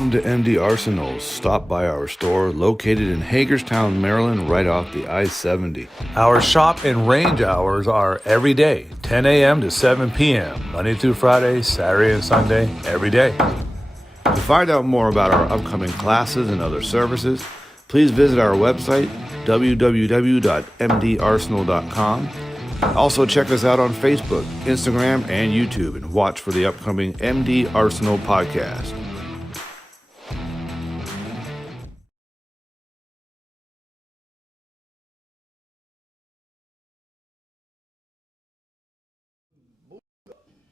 Welcome to MD Arsenals. Stop by our store located in Hagerstown, Maryland, right off the I-70. Our shop and range hours are every day, 10 a.m. to 7 p.m., Monday through Friday, Saturday and Sunday, every day. To find out more about our upcoming classes and other services, please visit our website, www.mdarsenal.com. Also check us out on Facebook, Instagram, and YouTube, and watch for the upcoming MD Arsenal podcast.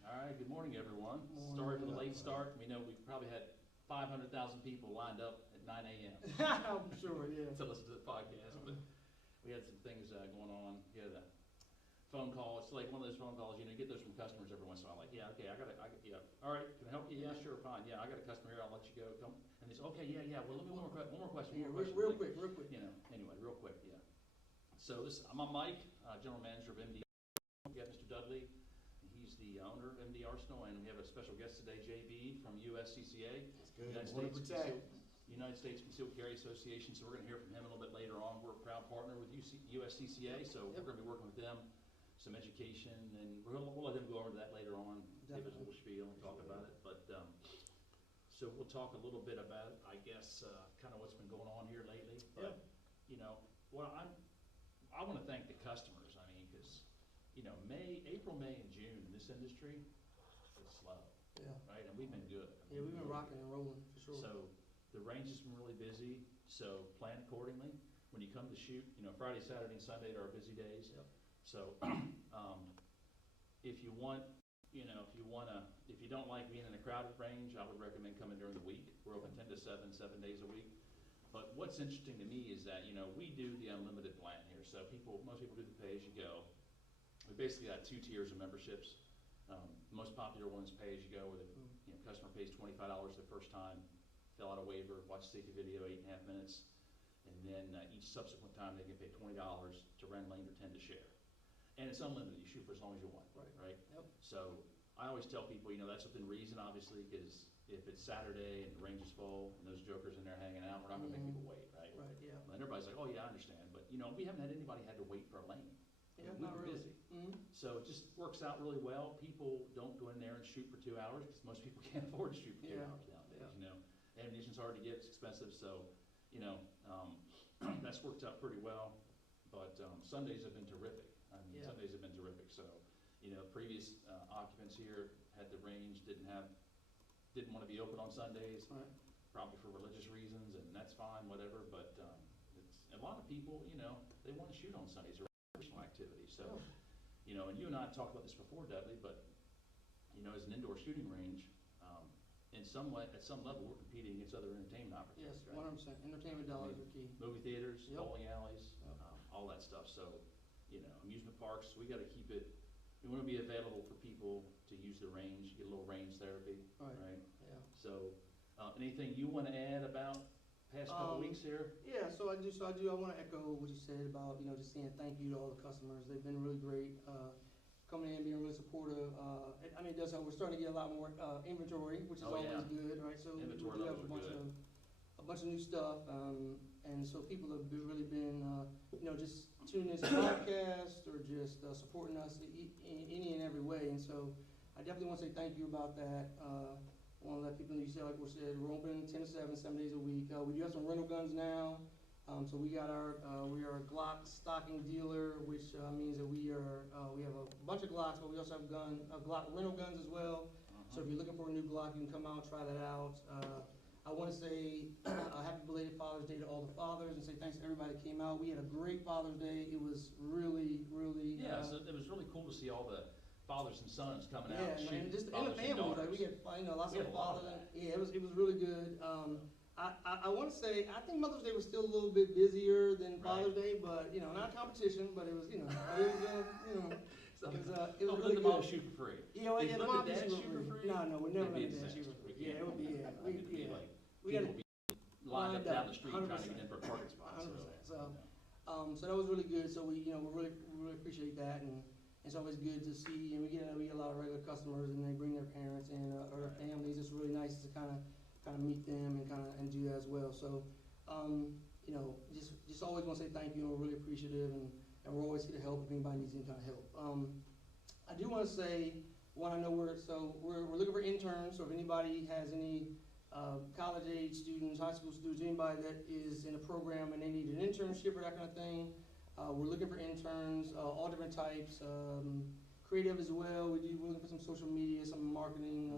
All right, good morning, everyone. Sorry for the late start. We know we've probably had 500,000 people lined up at 9 a.m. I'm sure, yeah. to listen to the podcast, but we had some things going on. We had a phone call. It's like one of those phone calls, you get those from customers every once in a while. Like, yeah, okay, yeah. All right, can I help you? Yeah, sure, fine. Yeah, I got a customer here. I'll let you go. Come. And they say, okay, yeah. Well, let me one more question. Yeah, real quick. Anyway, real quick, yeah. So I'm Mike, general manager of MD. We got Mr. Dudley. He's the owner of MD Arsenal, and we have a special guest today, JB from USCCA. United States Concealed Carry Association. So we're going to hear from him a little bit later on. We're a proud partner with USCCA, so we're going to be working with them, some education, and we'll let them go over to that later on, give us a little spiel and talk about it. But so we'll talk a little bit about, I guess, kind of what's been going on here lately. But I want to thank the customers. I mean, because April, May, and June in this industry, it's slow. Yeah. Right, and we've been good. Yeah, we've been rocking and rolling for sure. So the range has been really busy. So plan accordingly. When you come to shoot, Friday, Saturday, and Sunday are our busy days. Yep. So if you want, if you don't like being in a crowded range, I would recommend coming during the week. We're open 10 to 7 days a week. But what's interesting to me is that we do the unlimited plan here. So most people do the pay as you go. We basically got 2 tiers of memberships. The most popular one is pay as you go, where the customer pays $25 the first time, fill out a waiver, watch a safety video, 8.5 minutes, and then each subsequent time they can pay $20 to rent, lane, or 10 to share. And it's unlimited. You shoot for as long as you want, right? Yep. So I always tell people, that's within reason, obviously, because if it's Saturday and the range is full and those jokers in there hanging out, we're not going to make people wait, right? Right, yeah. And everybody's like, oh yeah, I understand, but we haven't had anybody had to wait for a lane. Yeah, we not were really. busy. Mm-hmm. So it just works out really well. People don't go in there and shoot for 2 hours because most people can't afford to shoot for 2 hours nowadays. Ammunition's hard to get, it's expensive, so that's worked out pretty well. But Sundays have been terrific. Sundays have been terrific. So previous occupants here had the range, didn't want to be open on Sundays, right. Probably for religious reasons, and that's fine, whatever. But it's a lot of people, they want to shoot on Sundays. Activity. So, and you and I talked about this before, Dudley, but as an indoor shooting range, at some level, we're competing against other entertainment opportunities. Yes, 100%. Entertainment dollars are key. Movie theaters, Yep. bowling alleys, all that stuff. So, amusement parks, we got to keep it. We want to be available for people to use the range, get a little range therapy, right? Yeah. So, anything you want to add about past couple weeks here? Yeah, I want to echo what you said about, just saying thank you to all the customers. They've been really great, coming in, being really supportive. It does help. We're starting to get a lot more inventory, which is always good, right? So Inventory we do have levels are a bunch of new stuff, and so people have really been, just tuning in to the podcast or just supporting us in any and every way. And so I definitely want to say thank you about that. I want to let people know, like we said, we're open 10 to 7 days a week. We do have some rental guns now. So we are a Glock stocking dealer, which means that we have a bunch of Glocks, but we also have Glock rental guns as well. So if you're looking for a new Glock, you can come out, try that out. I want to say happy belated Father's Day to all the fathers and say thanks to everybody that came out. We had a great Father's Day. It was really, really... so it was really cool to see all the fathers and sons coming out and shooting. Just and the families, like we had lots of fathers. Yeah, it was really good. I want to say I think Mother's Day was still a little bit busier than Father's Day, but not competition, but it was it was really good. Mom shoot for free. The mom shoot for free. No, we're never let dad shoot for free. Yeah, it would be we got to be lined up down the street 100%. Trying to get in for a parking spot. 100%. So that was really good. So we really appreciate that and. It's always good to see, and we get a lot of regular customers, and they bring their parents in or their families. It's really nice to kind of kind of meet them and do that as well. So, you know, just always want to say thank you, and we're really appreciative, and we're always here to help if anybody needs any kind of help. I do want to say, one, I know we're looking for interns, so if anybody has any college-age students, high school students, anybody that is in a program and they need an internship or that kind of thing, we're looking for interns, all different types, creative as well. We're looking for some social media, some marketing,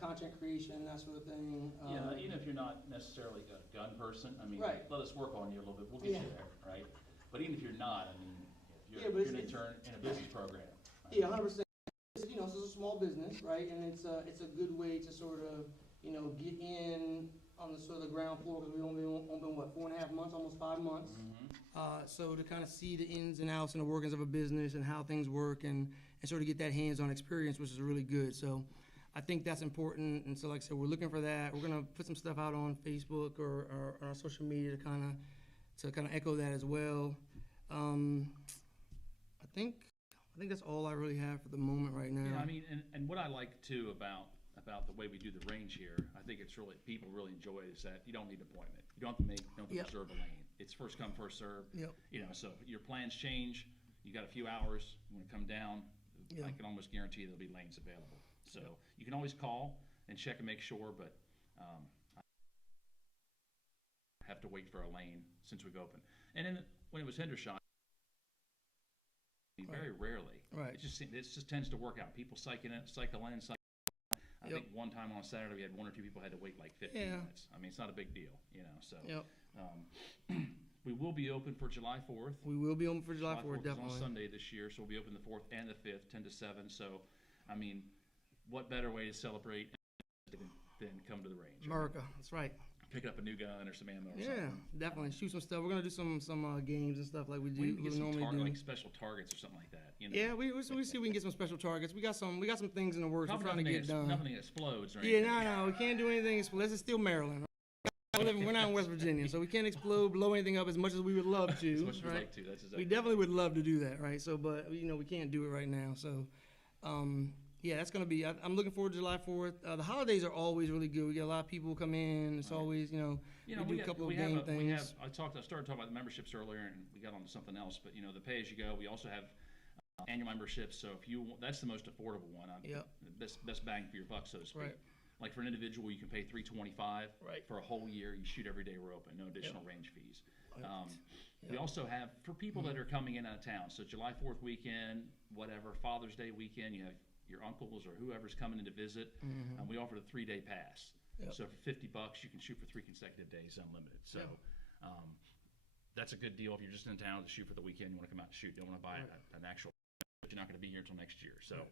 content creation, that sort of thing. Yeah, even if you're not necessarily a gun person, I mean, Right. let us work on you a little bit, we'll get you there, right? But even if you're not, I mean, if you're, Yeah, but you're an intern in a business program. Right? Yeah, 100%. You know, so it's a small business, right? And it's a good way to sort of, you know, get in on the sort of the ground floor, because we've only been what, 4.5 months, almost 5 months. So to kind of see the ins and outs and the workings of a business and how things work, and sort of get that hands-on experience, which is really good. So I think that's important. And so, like I said, we're looking for that. We're gonna put some stuff out on Facebook or on our social media to kind of echo that as well. I think that's all I really have for the moment right now. Yeah, I mean, and what I like too about the way we do the range here, I think it's really, people really enjoy is that you don't need an appointment. You don't have to reserve a lane. It's first come, first serve. Yep. You know, so if your plans change, you got a few hours, you wanna come down, I can almost guarantee there'll be lanes available. So you can always call and check and make sure, but I have to wait for a lane since we've opened. And then when it was Hendershot, very rarely. Right. It just tends to work out. People cycle in. I think one time on Saturday we had 1 or 2 people had to wait like 15 minutes. I mean, it's not a big deal, you know. So we will be open for July 4th. We will be open for July 4th, is definitely. on Sunday this year, so we'll be open the 4th and the 5th, 10 to 7. So, I mean, what better way to celebrate than come to the range? America, that's right. Pick up a new gun or some ammo or Yeah, something. definitely. Shoot some stuff. We're gonna do some games and stuff like we We can get some normally do. like special targets or something like that. You know? Yeah, we see if we can get some special targets. We got some things in the works. Probably we're trying to get done. Nothing that explodes or Yeah, anything. no, we can't do anything. This is still Maryland. We're not in West Virginia, so we can't explode, blow anything up as much as we would love to. As much as we'd right? like to. That's exactly. We definitely would love to do that, right? So, but you know, we can't do it right now. So, yeah, that's gonna be. I'm looking forward to July 4th. The holidays are always really good. We get a lot of people come in. It's always, you know, we do a couple of game things. I started talking about the memberships earlier, and we got on to something else. But you know, the pay as you go. We also have annual memberships. So if you, that's the most affordable one. Yep. Best bang for your buck, so to speak. Right. Like for an individual, you can pay $325 Right. for a whole year. You shoot every day we're open, no additional range fees. We Yep. also have, for people that are coming in out of town, so July 4th weekend, whatever, Father's Day weekend, you have your uncles or whoever's coming in to visit, we offer the 3-day pass. Yep. So for $50, you can shoot for 3 consecutive days, unlimited. So that's a good deal if you're just in town to shoot for the weekend. You want to come out and shoot. You don't want to buy an actual. But you're not going to be here until next year. So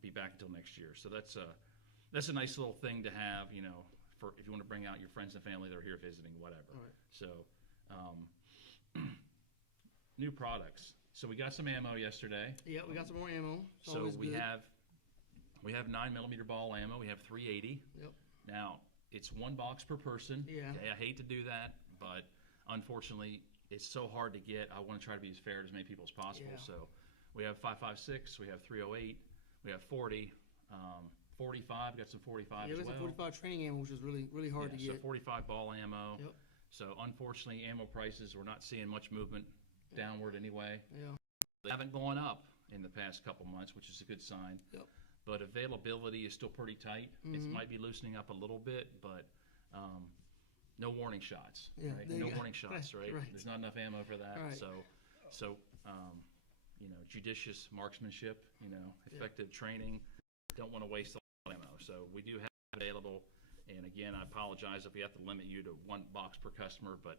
be back until next year. So that's a nice little thing to have. You know, for if you want to bring out your friends and family that are here visiting, whatever. Right. So new products. So we got some ammo yesterday. Yeah, we got some more ammo. It's So always we good. have 9mm ball ammo. We have 380. Yep. Now it's 1 box per person. Yeah. Okay, I hate to do that, but unfortunately, it's so hard to get. I want to try to be as fair to as many people as possible. Yeah. So we have 5.56, we have 308, we have 40, 45. Got some 45 Yeah, as we got some well. 45 training ammo, which is really hard to So get. 45 ball ammo. Yep. So unfortunately, ammo prices, we're not seeing much movement downward anyway. Yeah. They haven't gone up in the past couple months, which is a good sign. Yep. But availability is still pretty tight. It might be loosening up a little bit, but no warning shots. Yeah, Right? there you No go. warning shots, right? Right. There's not enough ammo for that. Right. So you know, judicious marksmanship, you know, effective training. Don't want to waste a lot of ammo. So we do have it available. And again, I apologize if we have to limit you to 1 box per customer, but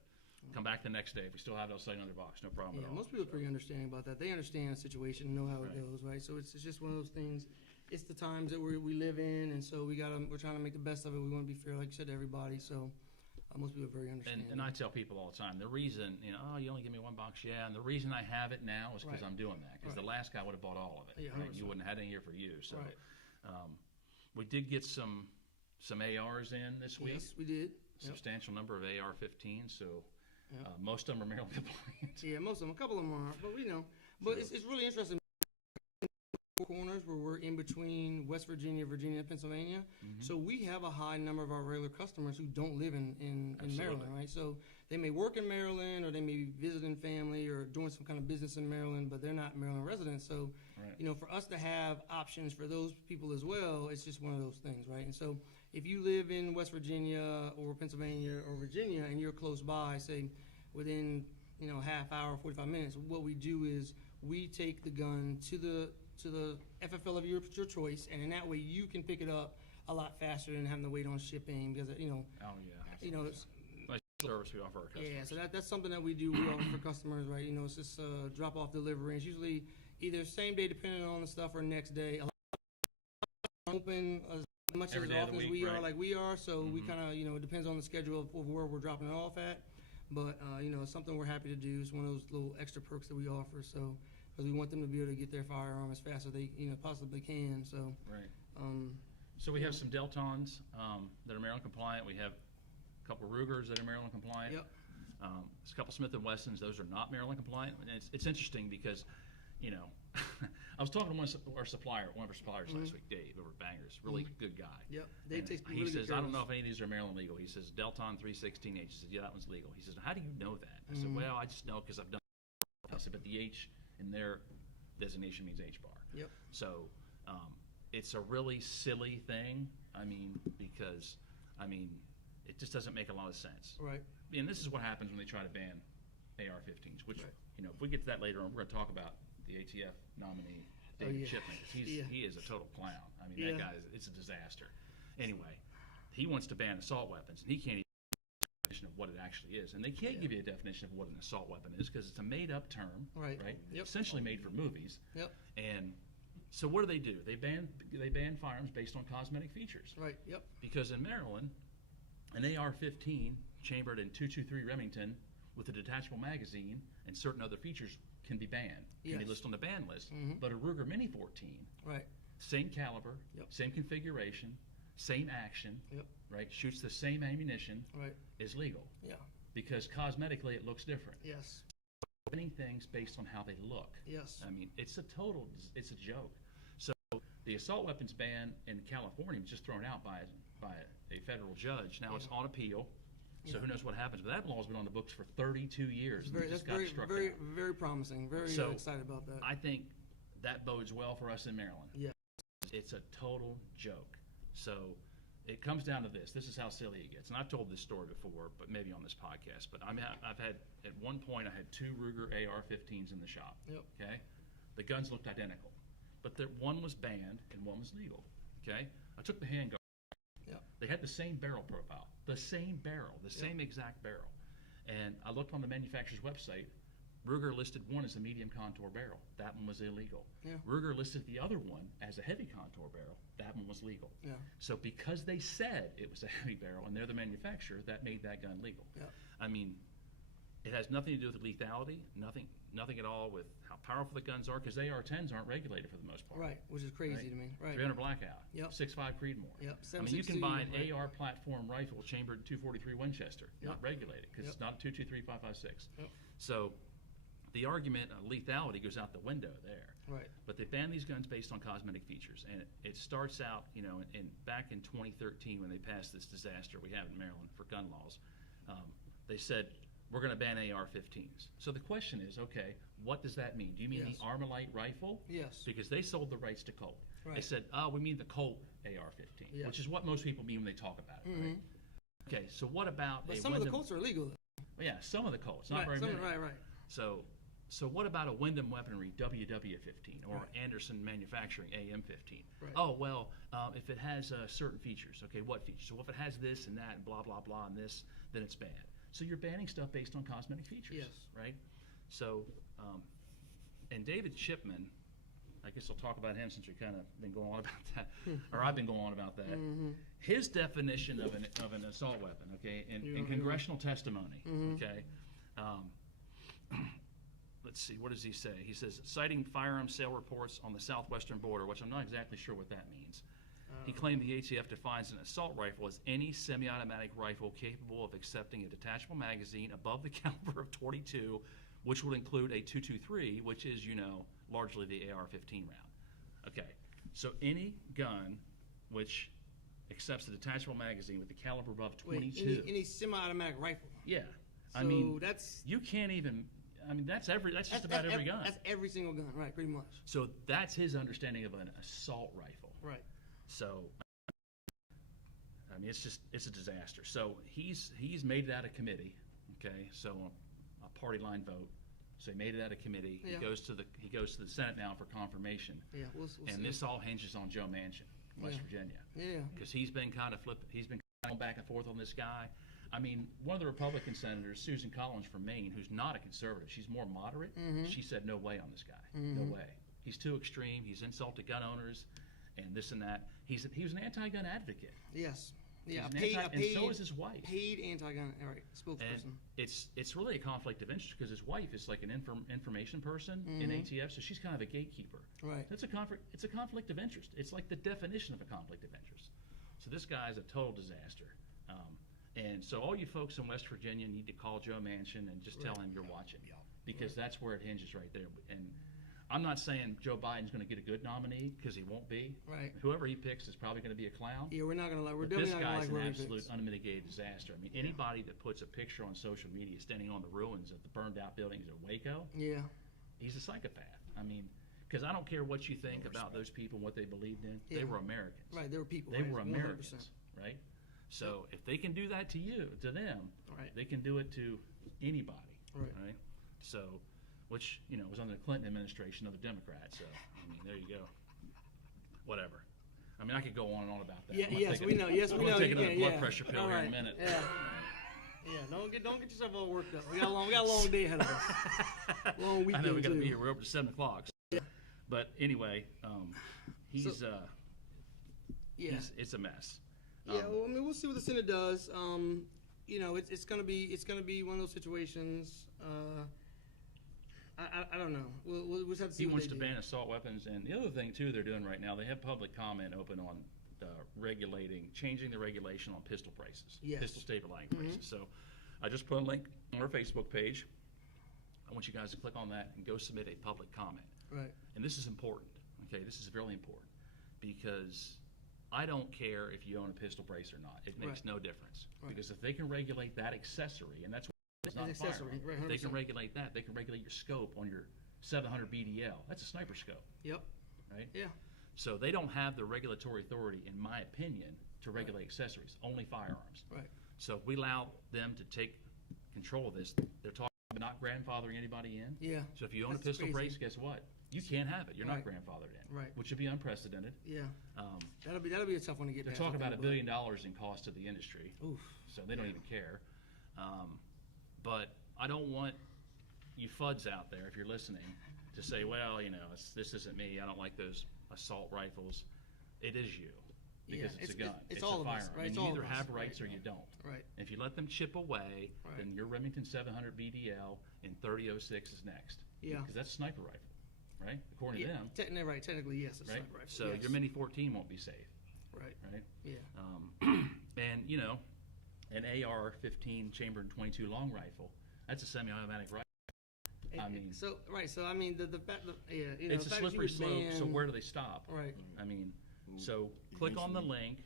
come back the next day. If we still have it, I'll sell you another box. No problem Yeah, at all. most people are pretty understanding about that. They understand the situation and know how it Right. goes, right? So it's just one of those things. It's the times that we live in, and so we're trying to make the best of it. We want to be fair, like you said, to everybody. So most people are very understanding. And I tell people all the time, the reason, you know, oh, you only give me 1 box, yeah, and the reason I have it now is because Right. I'm doing that. Because the last guy would have bought all of it. Yeah, Right? 100%. You wouldn't have had any here for you. So Right. we did get some ARs in this week. Yes, we did. Yep. Substantial number of AR-15s. So Yep. most of them are Maryland compliant. Yeah, most of them. A couple of them are, but we know. But it's really interesting. four corners where we're in between West Virginia, Virginia, and Pennsylvania. So we have a high number of our regular customers who don't live in Maryland, right? So they may work in Maryland, or they may be visiting family or doing some kind of business in Maryland, but they're not Maryland residents. So, for us to have options for those people as well, it's just one of those things, right? And so if you live in West Virginia or Pennsylvania or Virginia and you're close by, say within half hour, 45 minutes, what we do is we take the gun to the FFL of your choice, and in that way you can pick it up a lot faster than having to wait on shipping, because it's, Service we offer our customers. yeah, so that's something that we do. We offer for customers, right? It's just drop off delivery. It's usually either same day, depending on the stuff, or next day. A lot of open as much Every as day of the often as week, we right? are, like we are. So we kind of, it depends on the schedule of where we're dropping it off at. But it's something we're happy to do. It's one of those little extra perks that we offer. So because we want them to be able to get their firearm as fast as they possibly can. So So we have some Deltons that are Maryland compliant. We have a couple Rugers that are Maryland compliant. Yep. There's a couple Smith & Wessons. Those are not Maryland compliant. And it's interesting because, I was talking to one of our suppliers last week, Dave, over at Bangers. Really good guy. Yep. Dave takes He really good says, care I of don't know us. if any of these are Maryland legal. He says, Delton 316H. He says, yeah, that one's legal. He says, how do you know that? I said, well, I just know because I've done it. I said, but the H in their designation means H-bar. Yep. So it's a really silly thing, because, it just doesn't make a lot of sense. Right. And this is what happens when they try to ban AR-15s, which, Right. if we get to that later on, we're going to talk about the ATF nominee, David yeah. Chipman. He is a total clown. Yeah. That guy, it's a disaster. Anyway, he wants to ban assault weapons, and he can't even give a definition of what it actually is. And they can't give you a definition of what an assault weapon is because it's a made-up term, Right. Yep. Essentially made for movies. Yep. And so what do? They ban firearms based on cosmetic features. Right. Yep. Because in Maryland, an AR-15 chambered in .223 Remington with a detachable magazine and certain other features can be banned, can be Yes. listed on the ban list. But a Ruger Mini 14, Right. same caliber, Yep. same configuration, same action, Yep. right? Shoots the same ammunition, Right. is legal Yeah. because cosmetically it looks different. Yes. Banning things based on how they look. Yes. It's a joke. So the assault weapons ban in California was just thrown out by a federal judge. Now it's on appeal. So who knows what happens? But that law's been on the books for 32 years. and it That's just got struck very, down. very promising. Very So, excited about that. I think that bodes well for us in Maryland. Yeah. It's a total joke. So it comes down to this. This is how silly it gets. And I've told this story before, but maybe on this podcast. But I've had, at one point, I had 2 Ruger AR-15s in the shop. Yep. Okay? The guns looked identical. But one was banned and one was legal. Okay? I took the handgun. Yep. They had the same barrel profile. The same barrel. The same exact barrel. And I looked on the manufacturer's website. Ruger listed one as a medium contour barrel. That one was illegal. Yeah. Ruger listed the other one as a heavy contour barrel. That one was legal. Yeah. So because they said it was a heavy barrel and they're the manufacturer, that made that gun legal. Yeah. It has nothing to do with lethality, nothing at all with how powerful the guns are, because AR-10s aren't regulated for the most part. Right. Which is crazy to me. Right. 300 Blackout. Yep. 6.5 Creedmoor. Yep. You can 7.62, buy an right. AR platform rifle chambered 243 Winchester, not regulated, because it's not 223 5.56. Yep. So the argument of lethality goes out the window there. Right. But they ban these guns based on cosmetic features, and it starts out, back in 2013 when they passed this disaster we have in Maryland for gun laws. They said we're going to ban AR-15s. So the question is, okay, what does that mean? Do you mean Yes. the Armalite rifle? Yes. Because they sold the rights to Colt. Right. They said, we mean the Colt AR-15, Yeah. which is what most people mean when they talk about it. Right? Okay, so what about But a some of the Wyndham? Colts are illegal. Yeah, some of the Colts, not very Some, many. right. So what about a Wyndham Weaponry WW-15 or Right. Anderson Manufacturing AM-15? Right. Oh, well, if it has certain features. Okay, what features? So if it has this and that and blah, blah, blah and this, then it's banned. So you're banning stuff based on cosmetic features, Yes. right? So, and David Chipman, I guess I'll talk about him since we've kind of been going on about that, or I've been going on about that. His definition of an assault weapon, okay, in congressional testimony, okay, let's see, what does he say? He says, citing firearm sale reports on the southwestern border, which I'm not exactly sure what that means. He claimed the ATF defines an assault rifle as any semi-automatic rifle capable of accepting a detachable magazine above the caliber of .22, which would include a .223, which is, largely the AR-15 round. Okay, so any gun which accepts a detachable magazine with the caliber above 22. Wait, any semi-automatic rifle. Yeah, So I mean that's you can't even. I mean that's just about every gun. That's every single gun, right? Pretty much. So that's his understanding of an assault rifle. Right. So I mean it's a disaster. So he's made it out of committee. Okay, so a party line vote. So he made it out of committee. Yeah. He goes to the Senate now for confirmation. Yeah, we'll and see. this all hinges on Joe Manchin, West Virginia. Yeah. Because he's been kind of he's been going back and forth on this guy. I mean, one of the Republican senators, Susan Collins from Maine, who's not a conservative, she's more moderate. She said no way on this guy. No way. He's too extreme. He's insulted gun owners and this and that. He was an anti-gun advocate. Yes. Yeah, and so is his wife. Paid anti-gun, spokesperson. And it's really a conflict of interest because his wife is like an information person in ATF, so she's kind of a gatekeeper. Right. It's a conflict of interest. It's like the definition of a conflict of interest. So this guy is a total disaster. And so all you folks in West Virginia need to call Joe Manchin and just tell him you're watching, because that's where it hinges right there. And I'm not saying Joe Biden's going to get a good nominee, because he won't be. Right. Whoever he picks is probably going to be a clown. Yeah, we're not going to like. We're But definitely not going to like this where guy's he an picks. absolute unmitigated disaster. I mean, anybody that puts a picture on social media standing on the ruins of the burned out buildings of Waco, Yeah. he's a psychopath. I mean, because I don't care what you think about those people and what they believed in. They Yeah. were Americans. Right. They were people. They right? were 100%. Americans, right? So if they can do that to them, Right. they can do it to anybody, Right. So, which was under the Clinton administration, other Democrats. So I mean, there you go. Whatever. I mean, I could go on and on about that. Yeah. Yes, we know. Yes, we I'm know. gonna take You another can, blood yeah. pressure pill All here right. in a minute. Yeah. Yeah. Don't get yourself all worked up. We got a long day ahead of us. Long I weekend know we got to too. be here. We're up to 7 o'clock. So. But anyway, he's Yeah. it's a mess. Yeah, well, I mean, we'll see what the Senate does. It's gonna be one of those situations. I don't know. We'll just have to see. He what wants they to do. ban assault weapons, and the other thing too they're doing right now, they have public comment open on changing the regulation on pistol braces, Yes. pistol stabilizing braces. So I just put a link on our Facebook page. I want you guys to click on that and go submit a public comment. Right. And this is important. Okay, this is really important because I don't care if you own a pistol brace or not. It makes Right. no difference. Right. Because if they can regulate that accessory, and that's what it's not a accessory, firearm. right, If they can 100%. regulate that, they can regulate your scope on your 700 BDL. That's a sniper scope, Yep. right? Yeah. So they don't have the regulatory authority, in my opinion, to regulate accessories, only firearms. Right. So if we allow them to take control of this, they're talking about not grandfathering anybody in. Yeah. So if you own That's a pistol crazy. brace, guess what? You can't have it. You're not Right. grandfathered in, Right. which would be unprecedented. Yeah. Um, That'll be a tough one to get. they're past, talking I about think, $1 billion in cost to the industry, Oof. so they don't even care. But I don't want you FUDs out there, if you're listening, to say, well, this isn't me. I don't like those assault rifles. It is you, because Yeah, it's a gun. it's a all of us, firearm. right? And It's you all either of us, have right, rights or you don't. Right. If you let them chip away, Right. then your Remington 700 BDL in 3006 is next. Yeah. Because that's a sniper rifle, right? According to Yeah. them, Technically, yes. It's right? sniper rifle, So yes. your Mini 14 won't be safe, Right. right? Yeah. And an AR-15 chambered 22 long rifle, that's a semi-automatic rifle. I mean, So I mean the fact that it's a the fact that you slippery would slope. So ban- where do they stop? Right. I mean, so click on the link,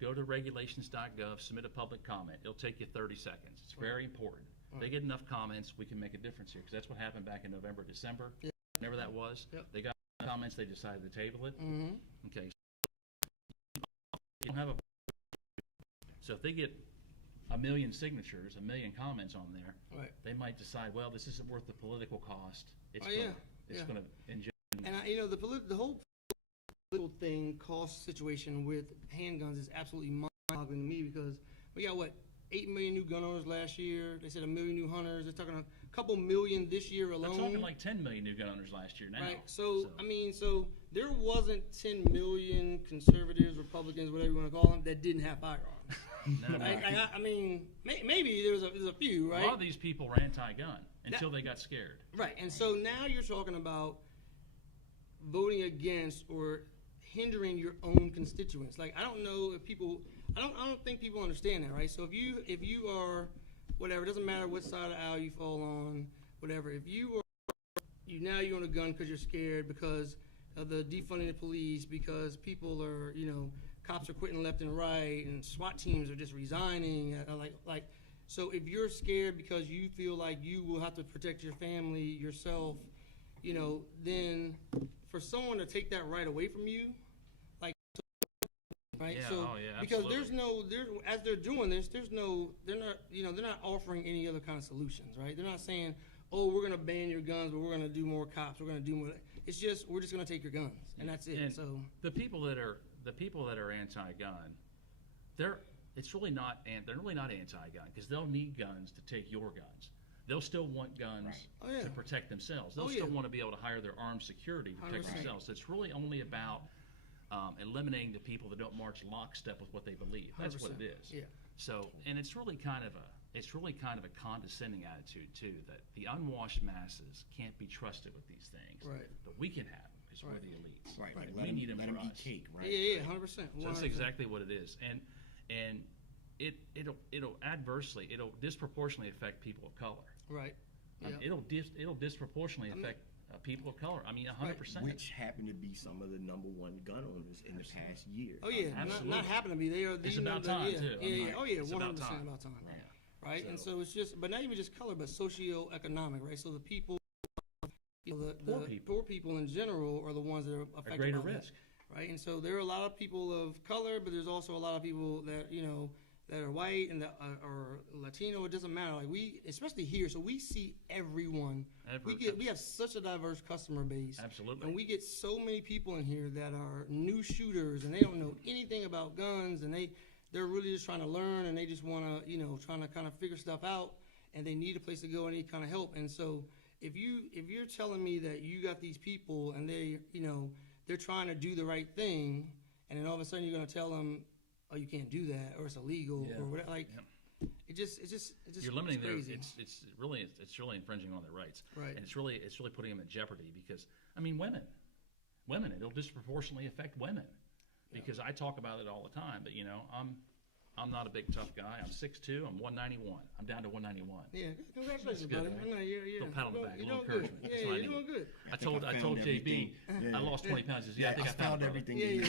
go to regulations.gov, submit a public comment. It'll take you 30 seconds. It's very important. If they get enough comments, we can make a difference here, because that's what happened back in November, December. Yeah. Whenever that was, Yep. they got comments. They decided to table it. Mm-hmm. Okay. You don't have so if they get 1 million signatures, 1 million comments on there, Right. they might decide, well, this isn't worth the political cost. It's Oh, yeah. it's Yeah. going to inject. And the whole political thing, cost situation with handguns is absolutely mind-boggling to me, because we got 8 million new gun owners last year. They said 1 million new hunters. They're talking a couple million this year alone. They're talking like 10 million new gun owners last year now. Right. So there wasn't 10 million conservatives, Republicans, whatever you want to call them, that didn't have firearms. No. I mean, maybe there's a few, right? A lot of these people were anti-gun until they got scared. Right, and so now you're talking about voting against or hindering your own constituents. Like, I don't know if people, I don't think people understand that, right? So if you are, whatever, it doesn't matter what side of the aisle you fall on, whatever. If you own a gun because you're scared, because the defunding the police because people are, cops are quitting left and right, and SWAT teams are just resigning. So if you're scared because you feel like you will have to protect your family, yourself, then for someone to take that right away from you, right? Yeah, So because as they're doing this, they're not offering any other kind of solutions, right? They're not saying, oh, we're gonna ban your guns, but we're gonna do more cops, we're gonna do more. It's just we're just gonna take your guns, and that's it. And so the people that are anti-gun, they're really not anti-gun because they'll need guns to take your guns. They'll still want guns to protect themselves. They'll still want to be able to hire their armed security to protect 100%. Themselves. So it's really only about eliminating the people that don't march lockstep with what they believe. That's 100%. What it is. Yeah. So, and it's really kind of a condescending attitude too, that the unwashed masses can't be trusted with these things. Right. But we can have them because we're the elites. Right. Right. We need them for us. Cake, right? Yeah, 100%. So that's exactly what it is, and it'll disproportionately affect people of color. Right. It'll disproportionately affect people of color. 100%. Which happen to be some of the #1 gun owners in the past year. Oh yeah, not happen to be. They are. It's about time too. Yeah. Oh yeah, 100% about time. Right. And so it's just, but not even just color, but socioeconomic, right? So the people, the poor people in general are the ones that are affected greater by risk. That, right? And so there are a lot of people of color, but there's also a lot of people that that are white and that are Latino. It doesn't matter. Like especially here, so we see everyone. We have such a diverse customer base. Absolutely. And we get so many people in here that are new shooters and they don't know anything about guns, and they're really just trying to learn, and they just want to, trying to kind of figure stuff out, and they need a place to go and need kind of help. And so if you're telling me that you got these people and they're trying to do the right thing, and then all of a sudden you're going to tell them, oh, you can't do that, or it's illegal, or whatever, it's just you're limiting their. Crazy. It's really infringing on their rights, right? And it's really putting them in jeopardy because women, it'll disproportionately affect women. Because I talk about it all the time, but I'm not a big tough guy. I'm 6'2", I'm 191. I'm down to 191. Yeah, congratulations, buddy. Right? Little pat on the back, a little good. encouragement. Yeah, you're doing good. I told JB I lost 20 pounds. He says, I think I found everything. Yeah.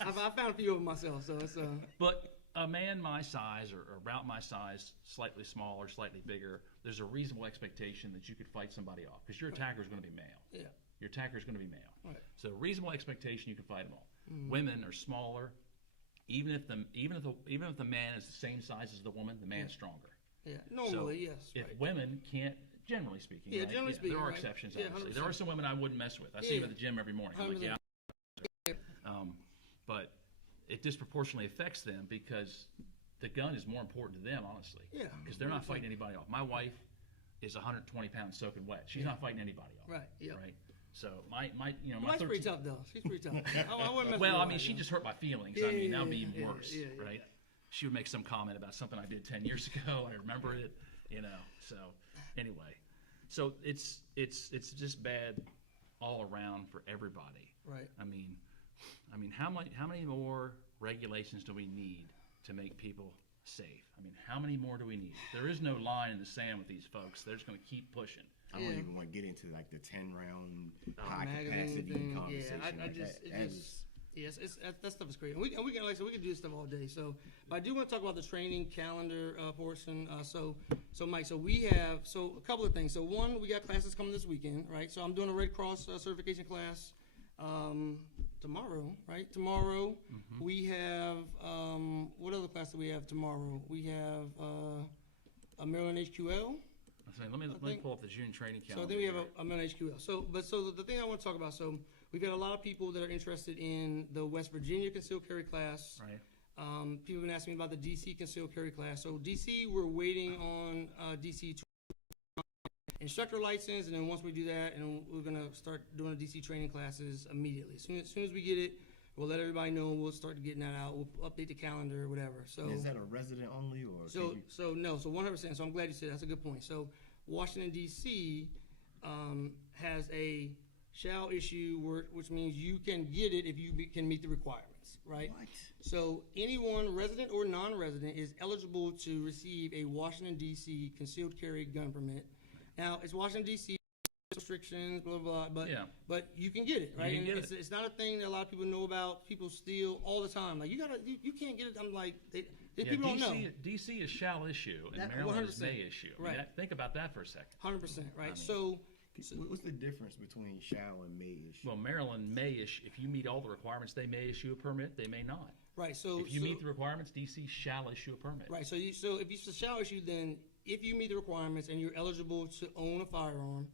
I found a few of them myself, so it's. But a man my size or about my size, slightly smaller, slightly bigger, there's a reasonable expectation that you could fight somebody off because your attacker is going to be male. Yeah. Your attacker is going to be male. Right. So reasonable expectation you can fight them all. Women are smaller. Even if the man is the same size as the woman, the man's stronger. Yeah, normally, yes. If women can't, generally speaking, generally speaking, there are exceptions. Obviously, there are some women I wouldn't mess with. I see them at the gym every morning. I'm like, but it disproportionately affects them because the gun is more important to them, honestly. Yeah, because they're not fighting anybody off. My wife is 120 pounds soaking wet. She's not fighting anybody off. Right. Yeah. Right. So my wife's pretty tough though. She's pretty tough. She just hurt my feelings. That would be even worse, right? She would make some comment about something I did 10 years ago. I remember it, So anyway, so it's just bad all around for everybody. Right. I mean, how many more regulations do we need to make people safe? How many more do we need? There is no line in the sand with these folks. They're just going to keep pushing. I don't even want to get into like the 10-round high capacity conversation. Yes, that stuff is great. And we can, like I said, we can do this stuff all day. So, but I do want to talk about the training calendar portion. So Mike, we have a couple of things. So one, we got classes coming this weekend, right? So I'm doing a Red Cross certification class tomorrow, right? Tomorrow we have what other class do we have tomorrow? We have a Maryland HQL. Let me pull up the June training calendar. So I think we have a Maryland HQL. So the thing I want to talk about. So we've got a lot of people that are interested in the West Virginia concealed carry class. Right. People have been asking me about the DC concealed carry class. So DC, we're waiting on DC instructor license, and then once we do that, and we're gonna start doing the DC training classes immediately. As soon as we get it, we'll let everybody know. We'll start getting that out. We'll update the calendar or whatever. So is that a resident only or? So 100%. So I'm glad you said that's a good point. So Washington DC has a shall issue, which means you can get it if you can meet the requirements, right? What? So anyone, resident or non-resident, is eligible to receive a Washington DC concealed carry gun permit. Now it's Washington DC. restrictions, blah, blah, blah, Yeah. but you can get it, right? can And get it's not a thing that a lot of people know about. People steal all the time. Like, you can't get it. I'm like, people don't know. DC is shall issue, and That- Maryland is 100%. may issue. I mean, Right. think about that for a second. 100%, right? I mean, So What's the difference between shall and may issue? Well, Maryland may issue, if you meet all the requirements, they may issue a permit, they may not. right, so If you meet the requirements, DC shall issue a permit. right, so if you shall issue, then if you meet the requirements and you're eligible to own a firearm,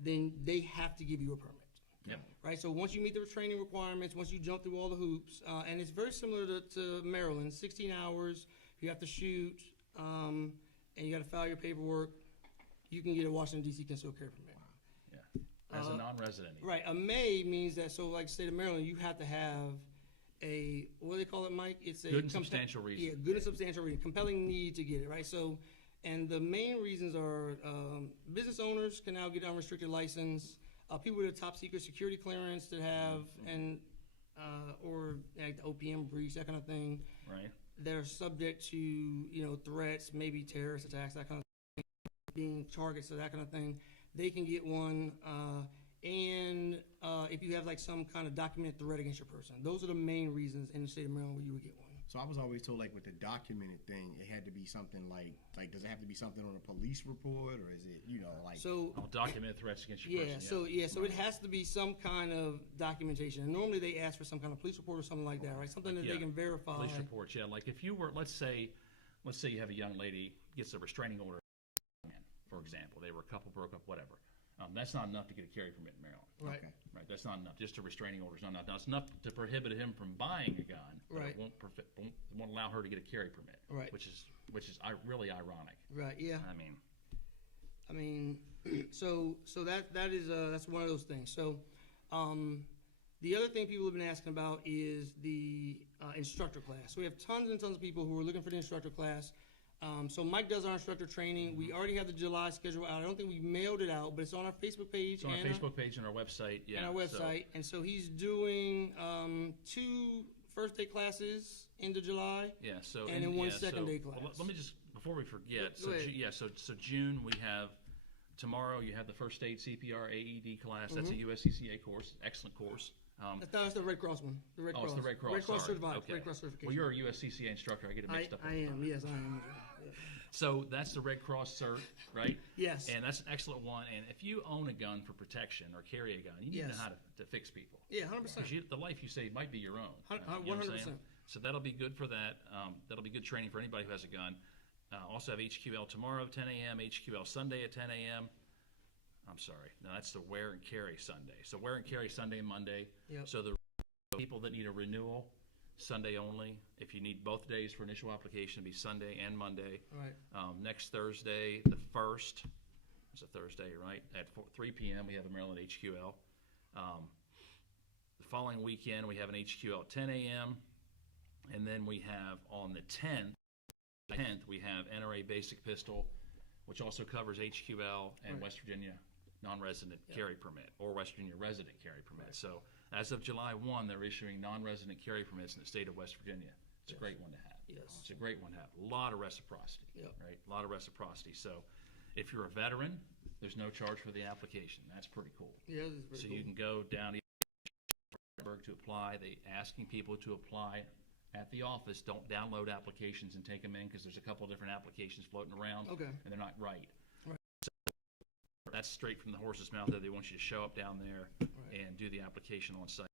then they have to give you a permit. Yep. Right, so once you meet the training requirements, once you jump through all the hoops, and it's very similar to Maryland, 16 hours, you have to shoot, and you got to file your paperwork, you can get a Washington, D.C. concealed carry permit. Yeah. As a non-resident. Right, a may means that, so like the state of Maryland, you have to have a, what do they call it, Mike? It's a Good and substantial reason. Yeah, good and substantial reason, compelling need to get it, right? So, and the main reasons are business owners can now get unrestricted license, people with a top secret security clearance that have, and or like the OPM breach, that kind of thing, Right. that are subject to threats, maybe terrorist attacks, that kind of thing, being targets, so that kind of thing. They can get one, and if you have like some kind of documented threat against your person, those are the main reasons in the state of Maryland where you would get one. So I was always told, like, with the documented thing, it had to be something like does it have to be something on a police report, or is it, like? So Documented threats against your person. so it has to be some kind of documentation. And normally they ask for some kind of police report or something like that, right? Something that they can verify. Police reports, yeah. Like if you were, let's say you have a young lady gets a restraining order, for example, they were a couple, broke up, whatever. That's not enough to get a carry permit in Maryland. Right. Okay. Right, that's not enough. Just a restraining order is not enough. Now, it's enough to prohibit him from buying a gun, but Right. it won't allow her to get a carry permit. Right. Which is really ironic. Right. Yeah. I mean, So that is that's one of those things. So, the other thing people have been asking about is the instructor class. So we have tons and tons of people who are looking for the instructor class. So Mike does our instructor training. We already have the July schedule out. I don't think we mailed it out, but it's on our Facebook page. it's on our Facebook page and our website. Yeah. And our website. And so he's doing 2 first day classes into July. Yeah. So And then one second day class. Let me just before we forget. Go ahead. So June we have. Tomorrow you have the first aid CPR AED class. That's a Mm-hmm. USCCA course, excellent course. That's the Red Cross one. The Red Cross. It's the Red Cross. Red Cross sorry. certified. Okay. Red Cross certification. Well, you're a USCCA instructor. I get it mixed up. I am. Yes, I am. Yeah. So that's the Red Cross cert, right? Yes. And that's an excellent one. And if you own a gun for protection or carry a gun, you need to Yes. know how to fix people. Yeah, 100%. Because the life you save might be your own. You know what I'm 100%. saying? So that'll be good for that. That'll be good training for anybody who has a gun. Also have HQL tomorrow at 10 a.m., HQL Sunday at 10 a.m. I'm sorry. No, that's the wear and carry Sunday. So wear and carry Sunday and Monday. Yep. So the people that need a renewal, Sunday only. If you need both days for initial application, it'll be Sunday and Monday. Right. Next Thursday, the 1st, it's a Thursday, right? At 3 p.m. we have a Maryland HQL. The following weekend we have an HQL at 10 a.m. And then we have on the 10th we have NRA Basic Pistol, which also covers HQL and Right. West Virginia non-resident carry permit or West Virginia resident carry permit. So as of July 1, they're issuing non-resident carry permits in the state of West Virginia. It's a great one to have. Yes. It's a great one to have. A lot of reciprocity. Yep. Right? A lot of reciprocity. So if you're a veteran, there's no charge for the application. That's pretty cool. Yeah, this is pretty So cool. you can go down to apply. They asking people to apply at the office. Don't download applications and take them in because there's a couple of different applications floating around. Okay. And they're not right. Right. So that's straight from the horse's mouth there. They want you to show up down there Right. and do the application on site.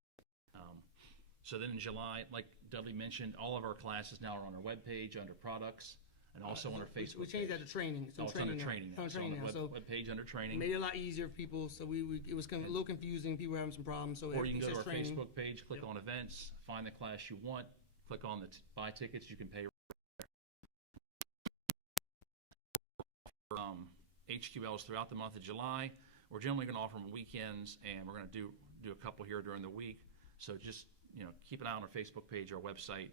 So then in July, like Dudley mentioned, all of our classes now are on our webpage under products and also on our Facebook We changed that page. to training. It's Oh, it's under now. training It's now. on It's on training the now. So webpage under training. made it a lot easier for people. So it was a little confusing. People were having some problems. So Or you can go to everything our says training. Facebook page, click on events, find the class you want, click on the buy tickets, you can pay. HQLs throughout the month of July. We're generally going to offer them weekends, and we're going to do a couple here during the week. So just keep an eye on our Facebook page, our website.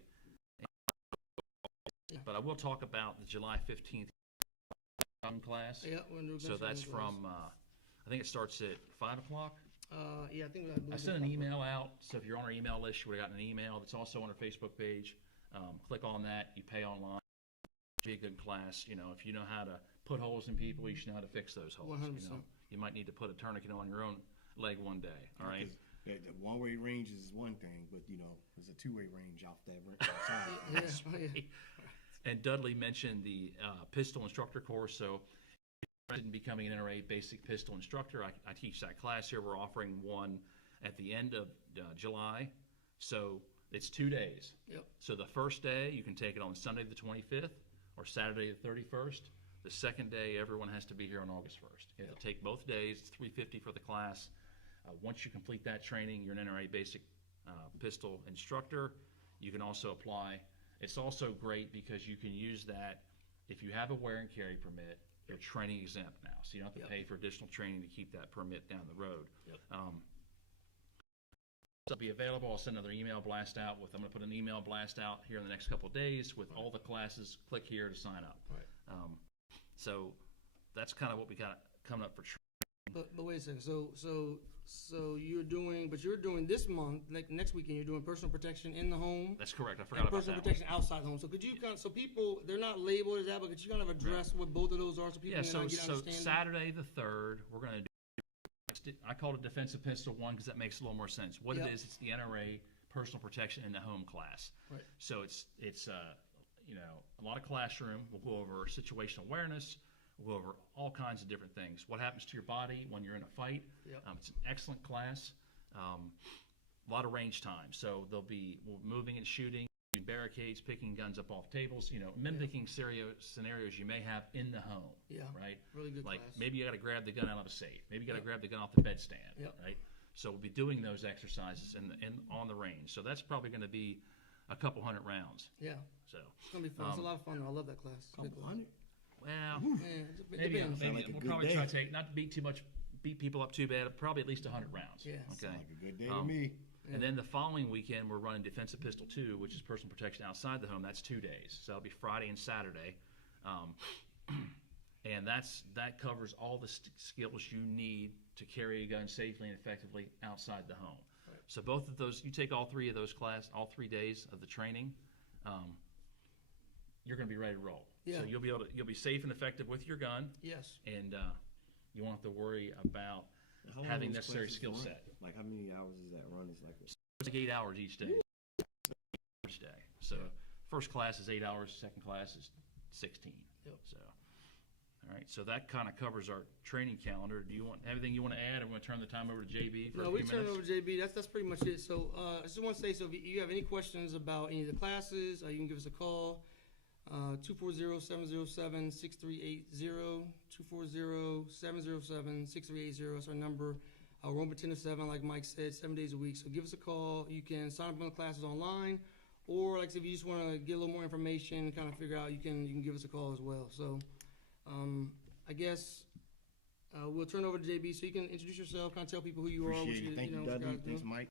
But I will talk about the July 15th class. Yeah, we're gonna do So that's class. from I think it starts at 5 o'clock. Yeah, I think I sent an email out, so if you're on our email list, you would have gotten an email. It's also on our Facebook page. Click on that. You pay online. Be a good class. If you know how to put holes in people, you should know how to fix those holes. 100%. you might need to put a tourniquet on your own leg one day. All right. The one-way range is one thing, but there's a two-way range off that outside. Yeah. And Dudley mentioned the pistol instructor course. So, if you're interested in becoming an NRA basic pistol instructor, I teach that class here. We're offering one at the end of July. So it's 2 days. Yep. So the first day you can take it on Sunday the 25th or Saturday the 31st. The second day everyone has to be here on August 1st. You have to take both days. It's $350 for the class. Once you complete that training, you're an NRA basic pistol instructor. You can also apply. It's also great because you can use that if you have a wear and carry permit. You're training exempt now, so you don't have to pay for additional training to keep that permit down the road. Yep. It'll be available. I'll send another email blast out I'm going to put an email blast out here in the next couple of days with all the classes. Click here to sign up. Right. So that's kind of what we got coming up for training. But wait a second. So you're doing this month, like next weekend, you're doing personal protection in the home. That's correct. I And forgot about personal that protection outside the home. So could you so people, they're not labeled as that, but could you kind of address what both of those are so people can so understand? Saturday the 3rd, we're going to do, I call it defensive pistol 1 because that makes a little more sense. What it is, it's the NRA personal protection in the home class. Right. So it's a lot of classroom. We'll go over situational awareness. We'll go over all kinds of different things. What happens to your body when you're in a fight? Yep. It's an excellent class. A lot of range time. So we're moving and shooting, barricades, picking guns up off tables, mimicking scenarios you may have in the home. Yeah. Right? Really good Like class. maybe you got to grab the gun out of a safe. Maybe you got to grab the gun off the bedstand. Yep. Right? So we'll be doing those exercises on the range. So that's probably going to be a couple hundred rounds. Yeah. So It's going to be fun. It's a lot of fun. I love that class. Couple hundred? well, Yeah, maybe depends. Sound like a we'll good probably day. try to not to beat people up too bad. Probably at least 100 rounds. Yeah. Okay. Sound like a good day to me. And then the following weekend, we're running Defensive Pistol 2, which is personal protection outside the home. That's 2 days. So that'll be Friday and Saturday. And that covers all the skills you need to carry a gun safely and effectively outside the home. Right. So both of those, you take all 3 of those all 3 days of the training, you're going to be ready to roll. Yeah. So you'll be safe and effective with your gun, Yes. and you won't have to worry about How long having those necessary classes skill run? set. Like how many hours is that run? It's like 8 hours each day. Each day. So first class is 8 hours. Second class is 16. Yep. So, all right. So that kind of covers our training calendar. Do you want anything you want to add? I'm going to turn the time over to JB for No, a we few turn it minutes. over to JB. That's pretty much it. So I just want to say, so if you have any questions about any of the classes, you can give us a call. 240-707-6380, 240-707-6380. That's our number. We're open 10 to 7, like Mike said, 7 days a week. So give us a call. You can sign up on the classes online, or like I said, if you just want to get a little more information, kind of figure out, you can give us a call as well. So I guess we'll turn over to JB so you can introduce yourself, kind of tell people who you are. Appreciate it. Thank you, Dudley. Thanks, Mike.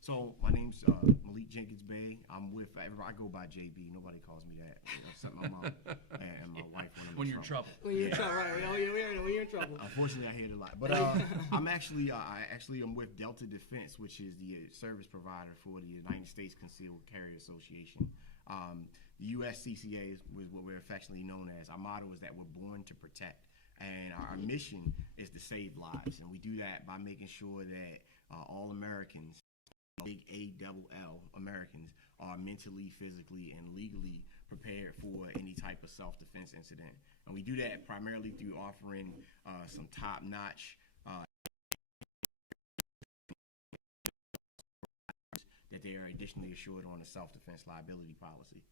So my name's Malik Jenkins Bay. I'm with I go by JB. Nobody calls me that except my mom and my wife When you're in trouble. When you're in trouble, right? Oh yeah, we already know when you're in trouble. Unfortunately, I hear it a lot. But I'm actually I'm with Delta Defense, which is the service provider for the United States Concealed Carry Association. The USCCA is what we're affectionately known as. Our motto is that we're born to protect, and our mission is to save lives, and we do that by making sure that all Americans, big ALL Americans, are mentally, physically, and legally prepared for any type of self-defense incident. And we do that primarily through offering some top-notch that they are additionally assured on a self-defense liability policy.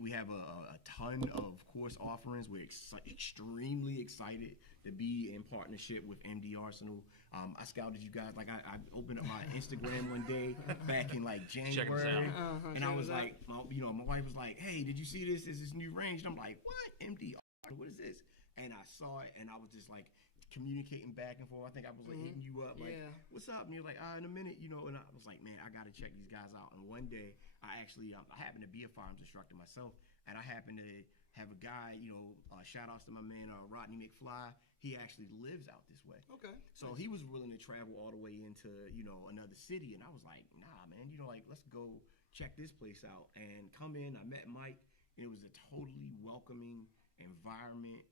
We have a ton of course offerings. We're extremely excited to be in partnership with MD Arsenal. I scouted you guys. Like I opened up my Instagram one day back in like January, and I was like, my wife was like, "Hey, did you see this? There's this new range." And I'm like, "What? MD Arsenal? What is this?" And I saw it, and I was just like communicating back and forth. I think I was like hitting you up, like, "What's up?" And you're like, "In a minute," And I was like, "Man, I gotta check these guys out." And one day, I actually I happen to be a firearms instructor myself, and I happen to have a guy, shout outs to my man Rodney McFly. He actually lives out this way. Okay. So he was willing to travel all the way into another city, and I was like, "Nah, man, let's go check this place out." And come in, I met Mike, and it was a totally welcoming environment.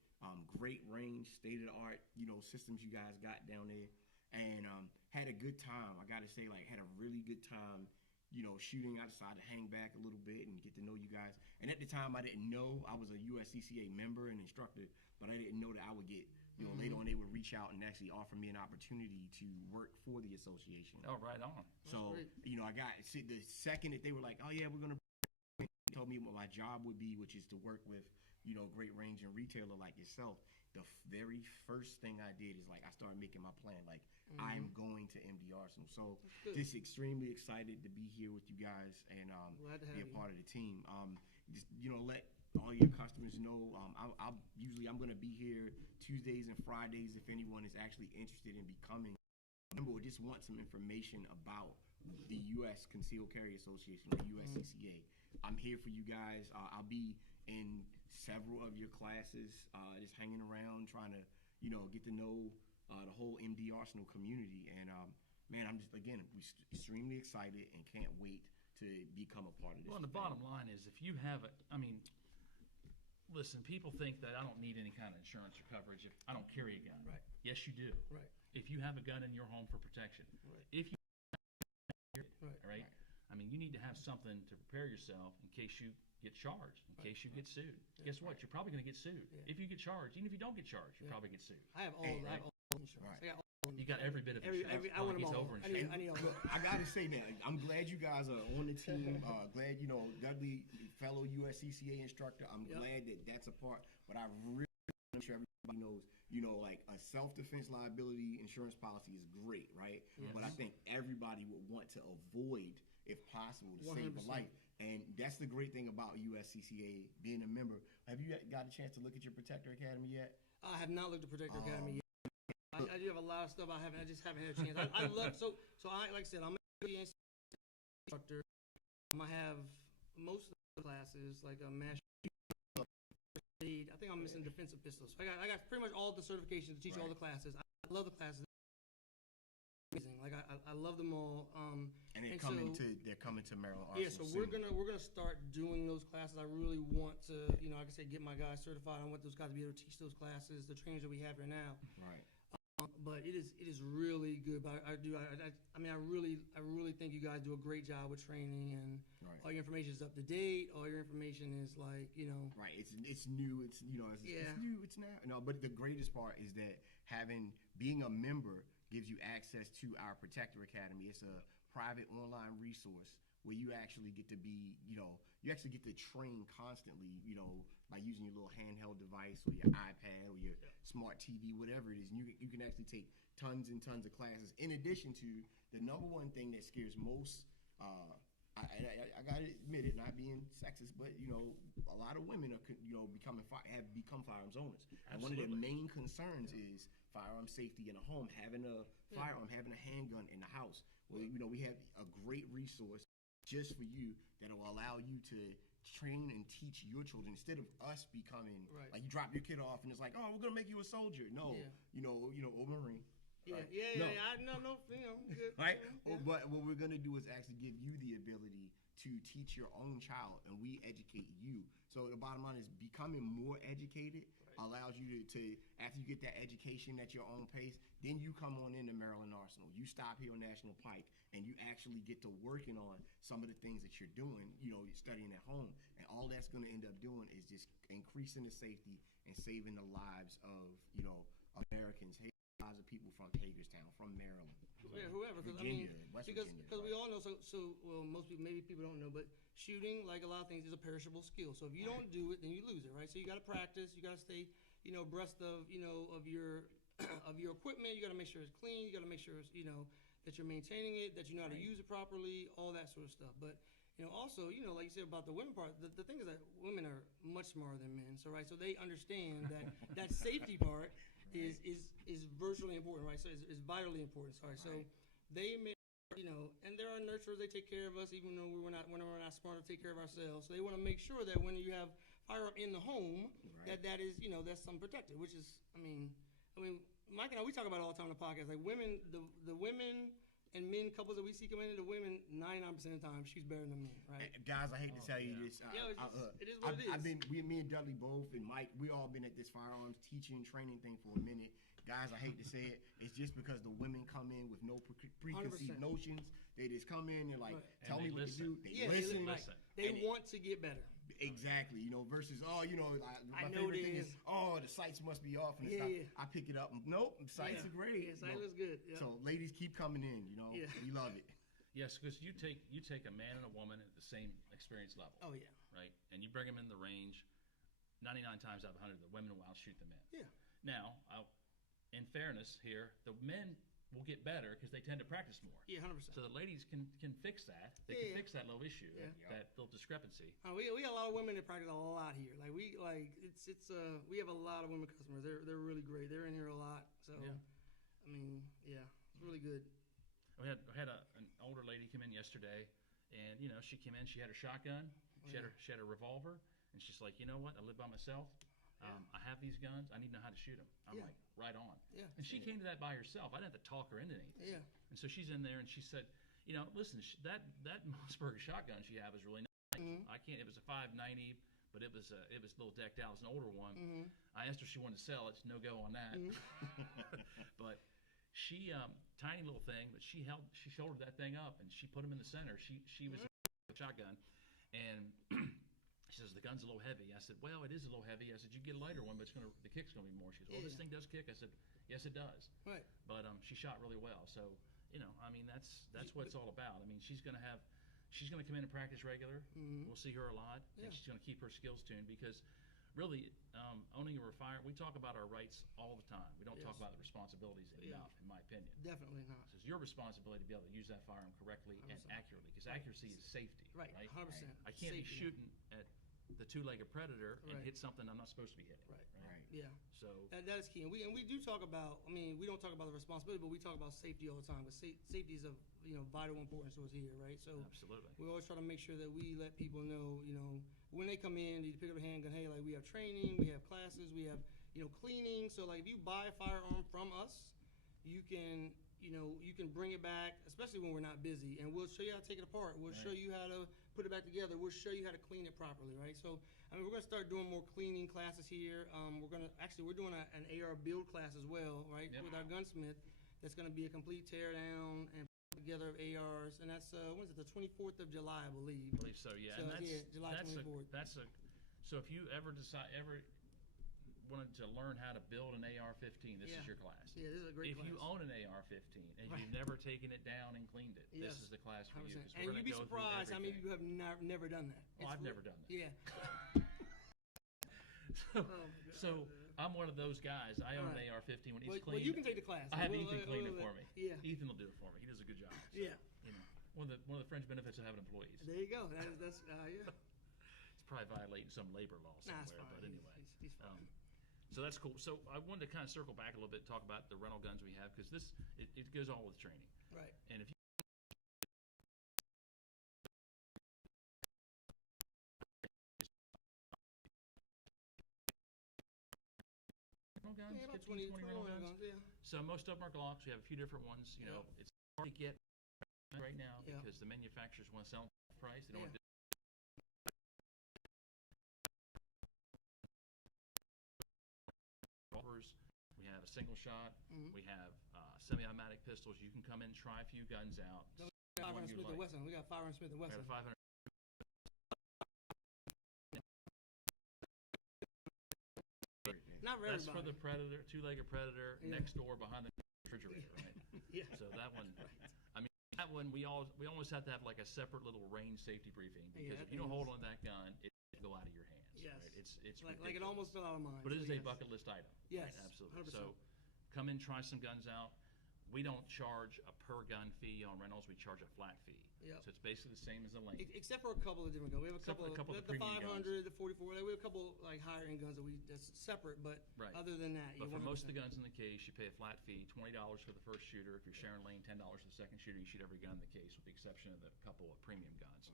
Great range, state-of-the-art, systems you guys got down there. And had a good time. I got to say, like, had a really good time, shooting. I decided to hang back a little bit and get to know you guys. And at the time, I didn't know I was a USCCA member and instructor, but I didn't know that I would get, later on they would reach out and actually offer me an opportunity to work for the association. Oh, right on. So, I got the second that they were like, oh, yeah, we're going to told me what my job would be, which is to work with, great range and retailer like yourself. The very first thing I did is like I started making my plan. Like I'm going to MD Arsenal. So just extremely excited to be here with you guys and be a part of the team. Just let all your customers know. I'm going to be here Tuesdays and Fridays if anyone is actually interested in becoming a member or just want some information about the U.S. Concealed Carry Association, the USCCA. I'm here for you guys. I'll be in several of your classes, just hanging around, trying to, get to know the whole MD Arsenal community. And man, I'm just extremely excited and can't wait to become a part of this. Well, and the bottom line is, if you have listen, people think that I don't need any kind of insurance or coverage if I don't carry a gun. Right. Yes, you do. Right. If you have a gun in your home for protection. Right. If you Right. right? I mean, you need to have something to prepare yourself in case you get charged, in case you get sued. Guess what? You're probably going to get sued. Yeah. If you get charged, even if you don't get charged, you probably get sued. I have all insurance. Right. I got all You got every bit of insurance. I want them all. Over I need all. I gotta say that I'm glad you guys are on the team. Glad Dudley, fellow USCCA instructor. I'm glad that that's a part. But I really want to make sure everybody knows, like a self-defense liability insurance policy is great, right? Yes. But I think everybody would want to avoid, if possible, to save a 100%. life. And that's the great thing about USCCA being a member. Have you got a chance to look at your Protector Academy yet? I have not looked at Protector Academy yet. I do have a lot of stuff I just haven't had a chance. I love so I like I said, I'm a instructor. I have most of the classes like a master aid. I think I'm missing defensive pistols. I got pretty much all the certifications to teach all the classes. I love the classes. Amazing. Like I love them all. And they're coming to Maryland Arsenal. Yeah, so we're gonna start doing those classes. I really want to, like I said, get my guys certified. I want those guys to be able to teach those classes, the trainers that we have here now. Right. But it is really good. But I really think you guys do a great job with training, and all your information is up to date. All your information is like, Right. It's new. It's it's new. It's now. No, but the greatest part is that being a member gives you access to our Protector Academy. It's a private online resource where you actually get to be, you actually get to train constantly, by using your little handheld device or your iPad or your smart TV, whatever it is. And you can actually take tons and tons of classes. In addition to the number one thing that scares most, I gotta admit it, not being sexist, but a lot of women are have become firearms owners. And one of their main concerns is firearm safety in a home, having a firearm, having a handgun in the house. Well, we have a great resource just for you that will allow you to train and teach your children instead of us becoming like you drop your kid off and it's like, oh, we're gonna make you a soldier. No, or Marine. Yeah, Right? no, good. Right? Yeah. But what we're going to do is actually give you the ability to teach your own child, and we educate you. So the bottom line is becoming more educated allows you to after you get that education at your own pace, then you come on into Maryland Arsenal. You stop here on National Pike, and you actually get to working on some of the things that you're doing, you're studying at home. And all that's going to end up doing is just increasing the safety and saving the lives of, Americans, lives of people from Hagerstown, from Maryland, Whoever, Virginia, West Virginia. Because we all know, well, most people, maybe people don't know, but shooting, like a lot of things, is a perishable skill. So if you don't do it, then you lose it, right? So you got to practice, you got to stay, abreast of, of your equipment. You got to make sure it's clean. You got to make sure it's, that you're maintaining it, that you know how to use it properly, all that sort of stuff. But also, like you said about the women part, the thing is that women are much smarter than men. So so they understand that safety part is virtually important, right? So it's vitally important. So they make, and there are nurturers. They take care of us, even though we're not smart to take care of ourselves. So they want to make sure that when you have firearm in the home, that is, that's something protected. Which is, I mean, Mike and I, we talk about it all the time on the podcast. Like women, the women and men couples that we see coming in, the women 99% of the time she's better than men, right? Guys, I hate to tell you this. It is what it is. Me and Dudley both, and Mike, we all been at this firearms teaching, training thing for a minute. Guys, I hate to say it, it's just because the women come in with no preconceived 100%. notions. They just come in, they're like, Right. tell me what to do. They listen. listen. They want to get better. Exactly, versus, my I know favorite thing this. is, the sights must be off. And Yeah, stuff. yeah. I pick it up. Nope, sights are great. Yeah, sight looks good. Yeah. So ladies, keep coming in, Yeah. We love it. Yes, because you take a man and a woman at the same experience level. Oh yeah. Right? And you bring them in the range, 99 times out of 100, the women will outshoot the men. Yeah. Now, in fairness here, the men will get better because they tend to practice more. Yeah, 100%. So the ladies can fix that. They Yeah, can yeah. fix that little issue, Yeah. that little discrepancy. We got a lot of women that practice a lot here. We have a lot of women customers. They're really great. They're in here a lot. So, Yeah. I mean, yeah, it's really good. We had an older lady come in yesterday, and she came in. She had her shotgun, she had her revolver, and she's like, you know what? I live by myself. I have these guns. I need to know how to shoot them. I'm Yeah. like, right on. Yeah. And she came to that by herself. I didn't have to talk her into anything. Yeah. And so she's in there, and she said, listen, that Mossberg shotgun she had was really nice. Mm-hmm. I can't. It was a 590, but it was a little decked out. It was an older one. Mm-hmm. I asked her if she wanted to sell it. No go on that. But she tiny little thing, but she shouldered that thing up and she put him in the center. She was a shotgun, and she says the gun's a little heavy. I said, well, it is a little heavy. I said, you get a lighter one, but the kick's gonna be more. She goes, well, this thing does kick. I said, yes, it does. Right. But she shot really well. So that's what it's all about. I mean, she's gonna come in and practice regular. Mm-hmm. We'll see her a lot, and she's gonna keep her skills tuned because. Really, owning a firearm, we talk about our rights all the time. We don't talk about the responsibilities enough, in my opinion. Definitely not. So it's your responsibility to be able to use that firearm correctly 100%. And accurately, because accuracy is safety. Right, 100%. I can't be shooting at the two-legged predator and Right. hit something I'm not supposed to be hitting. Right. Yeah. So That is key, and we do talk about. I mean, we don't talk about the responsibility, but we talk about safety all the time. But safety is of vital importance to us here, right? So absolutely, we always try to make sure that we let people know, when they come in, you pick up a handgun. Hey, like we have training, we have classes, we have cleaning. So like if you buy a firearm from us, you can bring it back, especially when we're not busy, and we'll show you how to take it apart. We'll show you how to put it back together. We'll show you how to clean it properly, right? So, I mean, we're gonna start doing more cleaning classes here. We're doing an AR build class as well, right? Yep. With our gunsmith. That's gonna be a complete tear down and put together of ARs, and that's when is it? The 24th of July, I believe. I believe so. Yeah, So, and that's July 24th. So if you ever wanted to learn how to build an AR-15, this is your class. Yeah, this is a great If class. you own an AR-15 and you've never taken it down and cleaned it, this is the class for you. 100%. And you'd be surprised how many people have never done that. Oh, I've never done that. Yeah. So I'm one of those guys. I own an AR-15 when it's clean. Well, you can take the class. I have Ethan clean it for me. Yeah. Ethan will do it for me. He does a good job. So, Yeah. One of the fringe benefits of having employees. There you go. That's yeah. It's probably violating some labor law somewhere, Nah, it's fine. but anyway. He's fine. So that's cool. So I wanted to kind of circle back a little bit, talk about the rental guns we have, because it goes all with training. Right. And if you rental guns, Yeah, about 15, 20 rental guns. guns. Yeah. So most of them are Glocks. We have a few different ones. It's hard to get right now Yeah. because the manufacturers want to sell them at price. They don't want to revolvers. We have a single shot. Mhm. We have semi-automatic pistols. You can come in, try a few guns out. Firearms Smith and Wesson. We got Firearms Smith and We have Wesson. a 500. Not for That's for everybody. the Predator, two-legged Predator, Yeah. next door behind the refrigerator, right? Yeah. So that one, I mean, that one we almost have to have like a separate little range safety briefing because if you don't hold on to that gun, it can go out of your hands. Yes. Right? It's like it ridiculous. almost fell out of mine. But it is so a yes. bucket list item. Yes, Right? Absolutely. 100%. So come in, try some guns out. We don't charge a per gun fee on rentals. We charge a flat fee. Yep. So it's basically the same as a lane. Except for a couple of different guns. We have a Except for couple a couple of the premium 500, the 44. We have a couple like higher end guns that's separate, but Right. other than that, But you're for most of the 100%. guns in the case, you pay a flat fee, $20 for the first shooter. If you're sharing lane, $10 for the second shooter. You shoot every gun in the case, with the exception of the couple of premium guns.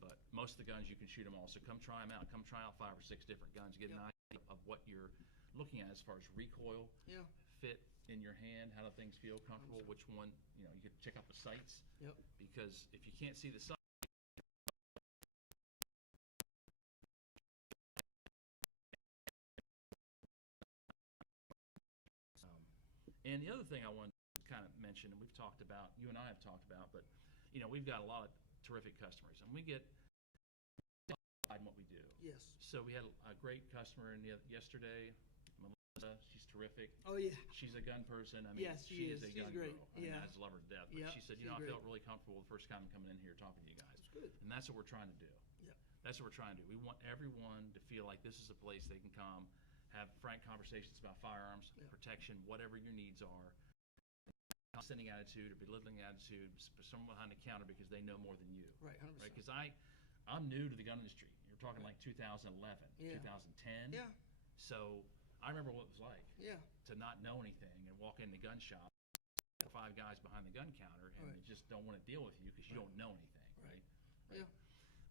But most of the guns you can shoot them all. So come try them out. Come try out 5 or 6 different guns. Get an idea of what you're looking at as far as recoil, Yeah. fit, in your hand? How do things feel comfortable? Which one, you know, you could check out the sights. Yep. Because if you can't see the sight, and the other thing I wanted to kind of mention, and we've talked about, you and I have talked about, but you know, we've got a lot of terrific customers, and we get in what we do. Yes. So we had a great customer yesterday, Melissa. She's terrific. Oh yeah. She's a gun person. I mean, Yes, she is a She's gun great. girl. I mean, Yeah. I just love her to death. But Yep, she said, you she's know, I great. felt really comfortable the first time coming in here talking to you guys. That's good. And that's what we're trying to do. Yep. That's what we're trying to do. We want everyone to feel like this is a place they can come, have frank conversations about firearms, Yep. protection, whatever your needs are. Condescending attitude or belittling attitude, someone behind the counter because they know more than you. Right. 100%. Right? Because I'm new to the gun industry. You're talking like 2011, Yeah. 2010. Yeah. So I remember what it was like Yeah. to not know anything and walk in the gun shop, 5 guys behind the gun counter, and Right. they just don't want to deal with you because you don't know anything, right? Yeah.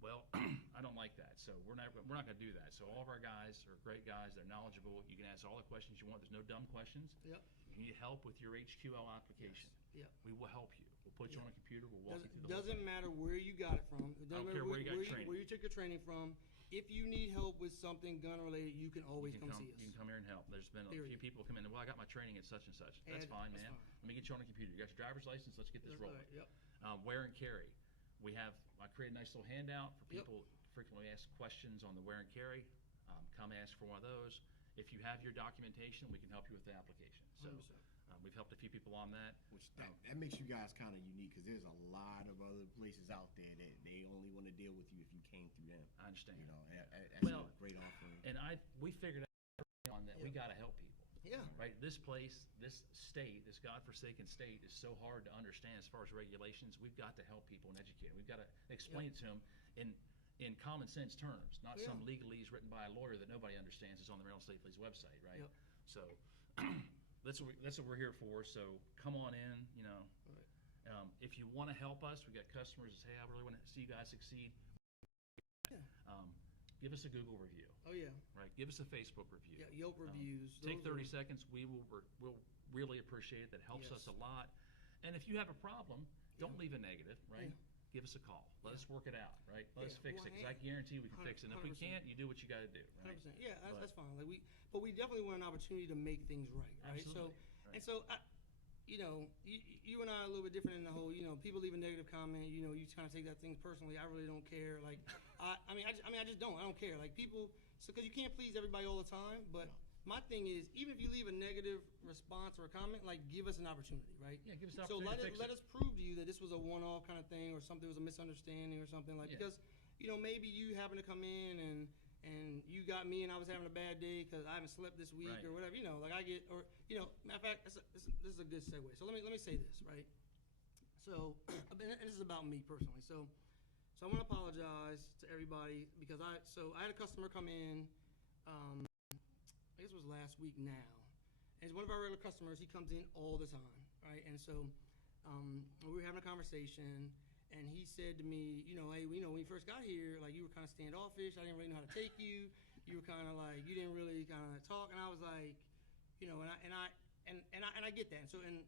Well, I don't like that, so we're not going to do that. So all of our guys are great guys. They're knowledgeable. You can ask all the questions you want. There's no dumb questions. Yep. You need help with your HQL application. Yep. We will help you. We'll put you on a computer. We'll walk you through the whole Doesn't thing. matter where you got it from. It doesn't don't matter care where you got training. where you took your training from. If you need help with something gun related, you can always You can come see us. You can come here and help. There's been a Period. few people come in and, well, I got my training at such and such. That's And fine, that's man. fine. Let me get you on a computer. You got your driver's license? Let's get this That's rolling. right. Yep. Wear and carry. I created a nice little handout for Yep. people frequently ask questions on the wear and carry. Come ask for one of those. If you have your documentation, we can help you with the application. So 100%. we've helped a few people on that. Which that makes you guys kind of unique because there's a lot of other places out there that they only want to deal with you if you came through them. I understand. You know, that's Well, a great offering. And we figured out on that we got to help people. Yeah. Right, this place, this state, this godforsaken state is so hard to understand as far as regulations. We've got to help people and educate them. We've got to explain it to them in common sense terms, not some legalese written by a lawyer that nobody understands. Is on the Maryland State Police website, right? Yep. So that's what we're here for. So come on in. You know, if you want to help us, we got customers that say, I really want to see you guys succeed. Yeah. Give us a Google review. Oh yeah. Right. Give us a Facebook review. Yeah. Yelp reviews. Take those 30 are- seconds. We'll really appreciate it. That helps Yes. us a lot. And if you have a problem, don't leave a negative, right? Yeah. Give us a call. Let us work it out, right? Let us Yeah. fix Well, it, because I guarantee we can fix it. And if we 100%. can't, you do what you got to do, right? 100%. Yeah, But- that's fine. But we definitely want an opportunity to make things right, right? Absolutely. And so, you and I are a little bit different in the whole, people leave a negative comment, you kind of take that thing personally. I really don't care. Like, I just don't. I don't care. Like people, because you can't please everybody all the time. But my thing is, even if you leave a negative response or a comment, like give us an opportunity, right? Yeah, give us an So opportunity to fix let it. us prove to you that this was a one-off kind of thing, or something was a misunderstanding or something like. Yeah. Because maybe you happen to come in and you got me and I was having a bad day because I haven't slept this week Right. or whatever. Like I get, or matter of fact, this is a good segue. So let me say this, right? So, and this is about me personally. So I want to apologize to everybody because I had a customer come in. I guess it was last week now. And he's one of our regular customers. He comes in all the time, right? And so we were having a conversation, and he said to me, hey, when you first got here, like you were kind of standoffish. I didn't really know how to take you. You were kind of like you didn't really kind of talk, and I was like, and I get that. And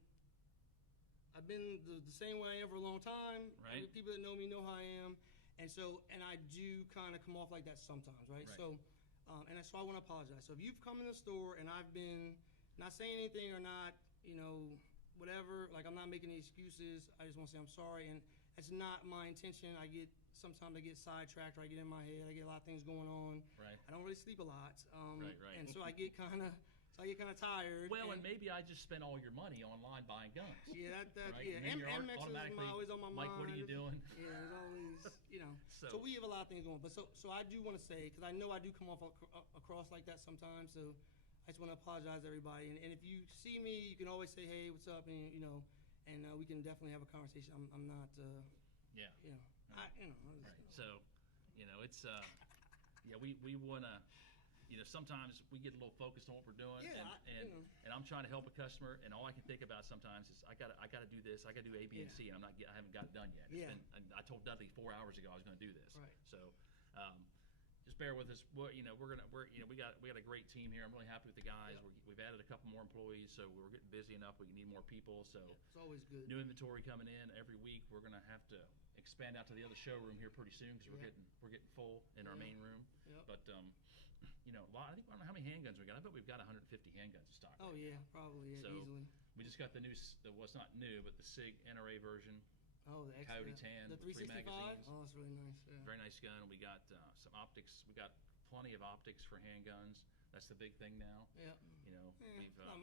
I've been the same way I am for a long time. Right. People that know me know how I am, and I do kind of come off like that sometimes, right? Right. So I want to apologize. So if you've come in the store and I've been not saying anything or not, whatever, like I'm not making any excuses. I just want to say I'm sorry, and that's not my intention. Sometimes I get sidetracked, or I get in my head. I get a lot of things going on. Right. I don't really sleep a lot. Right. And so I get kind of tired. Well, and maybe I just spent all your money online buying guns. Yeah, Right? yeah. And then you're MX is automatically, always on my Mike, mind. what are you doing? Yeah, there's always, So- So we have a lot of things going. But so I do want to say, because I know I do come off across like that sometimes. So I just want to apologize to everybody. And if you see me, you can always say, hey, what's up? And and we can definitely have a conversation. I'm not. Yeah. I just, Right. So, it's we want to. Sometimes we get a little focused on what we're doing, Yeah, and I'm trying to help a customer, and all I can think about sometimes is I gotta do this, I gotta do A, B, and C, and I haven't got it done yet. Yeah. I told Dudley 4 hours ago I was going to do this. Right. So, just bear with us. We got a great team here. I'm really happy with the guys. We've added a couple more employees, so we're getting busy enough. We need more people. So It's always good. new inventory coming in every week. We're gonna have to expand out to the other showroom here pretty soon because we're getting full in our main room. Yep. But I don't know how many handguns we got. I bet we've got 150 handguns in stock. Oh yeah, probably So easily. we just got the new, what's not new, but the SIG NRA version. Oh, the Coyote extra, 10, the 3 365. magazines. Oh, that's really nice. Yeah. Very nice gun. We got some optics. We got plenty of optics for handguns. That's the big thing now. Yeah.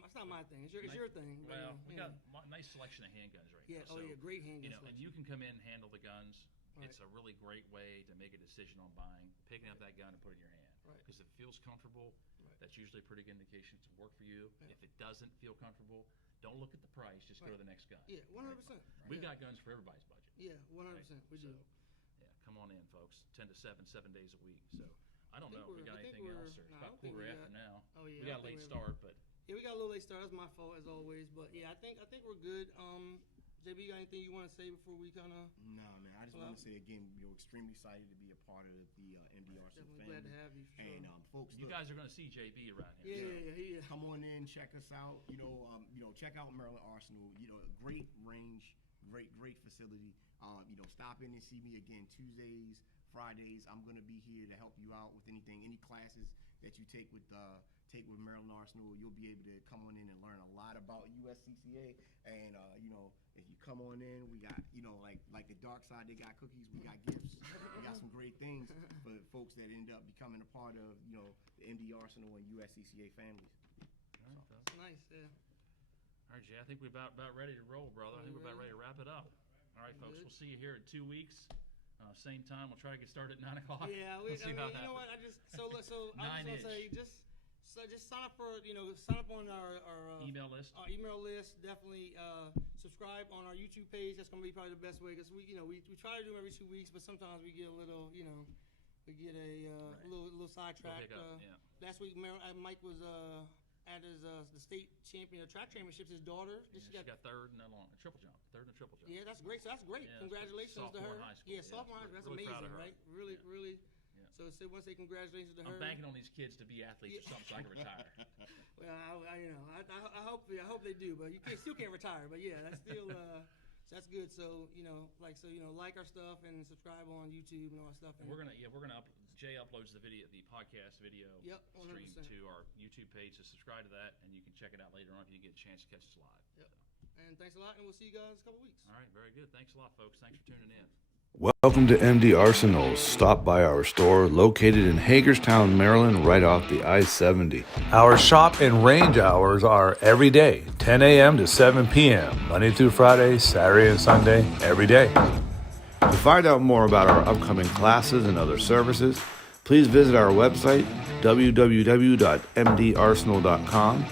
It's not my thing. It's your thing. But, Well, we yeah. got a nice selection of handguns right Yeah. now. Oh yeah, great handgun. And you can come in and handle the guns. Right. It's a really great way to make a decision on buying, picking up that gun and putting it in your hand. Right. Because if it feels comfortable, that's usually a pretty good indication to work for you. Yeah. If it doesn't feel comfortable, don't look at the price. Just go to the next gun. Yeah, 100%. We've got guns for everybody's budget. Yeah, 100%. We do. Yeah, come on in, folks. 10 to 7 days a week. So I don't think know if we got anything else. Or it's I about don't think quarter we after got- now. Oh yeah. We got a late start, but Yeah, we got a little late start. That's my fault as always. But yeah, I think we're good. JB, you got anything you want to say before we kind of? No, man. I just want to say again, we're extremely excited to be a part of the MD Arsenal Definitely family. glad to have you. For sure. And folks, you look, guys are going to see JB around Yeah, here. yeah. come on in, check us out. Check out Maryland Arsenal. A great range, great facility. Stop in and see me again Tuesdays, Fridays. I'm gonna be here to help you out with any classes that you take with Maryland Arsenal. You'll be able to come on in and learn a lot about USCCA. And if you come on in, we got like the dark side. They got cookies. We got gifts. We got some great things for folks that end up becoming a part of the MD Arsenal and USCCA families. All right, folks. Nice. Yeah. All right, Jay, I think we're about ready to roll, brother. I think we're about ready to wrap it up. All right, folks, we'll see you here in 2 weeks. Same time. We'll try to get started at 9 o'clock. Yeah, Let's see you how know what? I just so I just want to say just sign up for sign up on our email list. Our email list. Definitely subscribe on our YouTube page. That's gonna be probably the best way because we try to do them every 2 weeks, but sometimes we get a little we get a little sidetracked. Last week, Mike was at his the state track championships. His daughter, she got third in the triple jump. Yeah, that's great. So that's great. Yeah, Congratulations to her. sophomore in high school. Yeah, sophomore high school. That's really amazing, proud of her. right? Really, Yeah. really. Yeah. So I want to say congratulations to her. I'm banking on these kids to be athletes or something so I can retire. Well, I hope they do, but you still can't retire. But yeah, that's still that's good. So like our stuff and subscribe on YouTube and all that stuff. And we're gonna Jay uploads the podcast video stream 100%. to our YouTube page. So subscribe to that, and you can check it out later on if you get a chance to catch us live. Yep. And thanks a lot, and we'll see you guys in a couple weeks. All right, very good. Thanks a lot, folks. Thanks for tuning in. Welcome to MD Arsenal. Stop by our store located in Hagerstown, Maryland, right off the I-70. Our shop and range hours are every day, 10 a.m. to 7 p.m., Monday through Friday, Saturday and Sunday, every day. To find out more about our upcoming classes and other services, please visit our website, www.mdarsenal.com.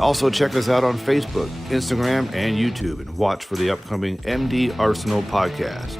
Also, check us out on Facebook, Instagram, and YouTube, and watch for the upcoming MD Arsenal podcast.